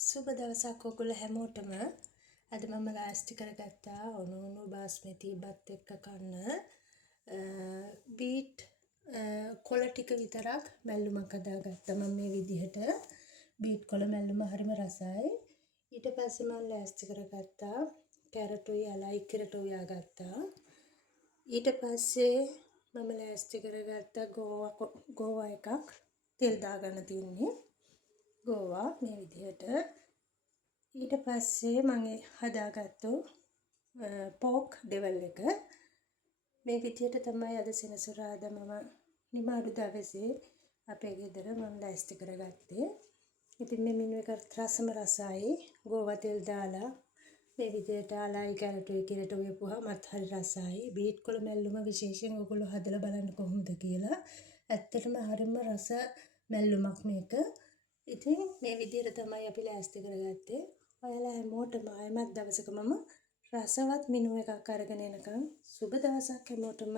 සුබ දවසක් ඔයගොල්ලෝ හැමෝටම. අද මම ලෑස්ති කරගත්තා උණු බාස්මති බත් එක්ක කන්න බීට් කොළ ටික විතරක් මැල්ලුමක් හදාගත්තා මම මේ විදිහට. බීට් කොළ මැල්ලුම හරිම රසයි. ඊට පස්සේ මම ලෑස්ති කරගත්තා කැරටුයි අලයි කිරට උයාගත්තා. ඊට පස්සේ මම ලෑස්ති කරගත්තා ගෝවා එකක් තෙල් දාගන්න තියන්නේ. ගෝවා මේ විදිහට. ඊට පස්සේ මම හදාගත්තු පෝක් ඩෙවල් එක මේ විදිහට තමයි අද සෙනසුරාදා මම නිමාඩු දවසේ අපේ ගෙදර මම ලෑස්ති කරගත්තේ. ඉතින් මේ මෙනු එක රසම රසයි. ගෝවා තෙල් දාලා මේ විදිහට අලයි කැරටුයි කිරට උයපුවාමත් හරි රසයි. බීට් කොළ මැල්ලුම විශේෂයෙන් ඔයගොල්ලෝ හදලා බලන්න කොහොමද කියලා. ඇත්තටම හරිම රස මැල්ලුමක් මේක. ඉතින් මේ විදිහට තමයි අපි ලෑස්ති කරගත්තේ. ඔයාලා හැමෝටම ආයෙමත් දවසක මම රසවත් මෙනු එකක් අරගෙන එනකම් සුබ දවසක් හැමෝටම.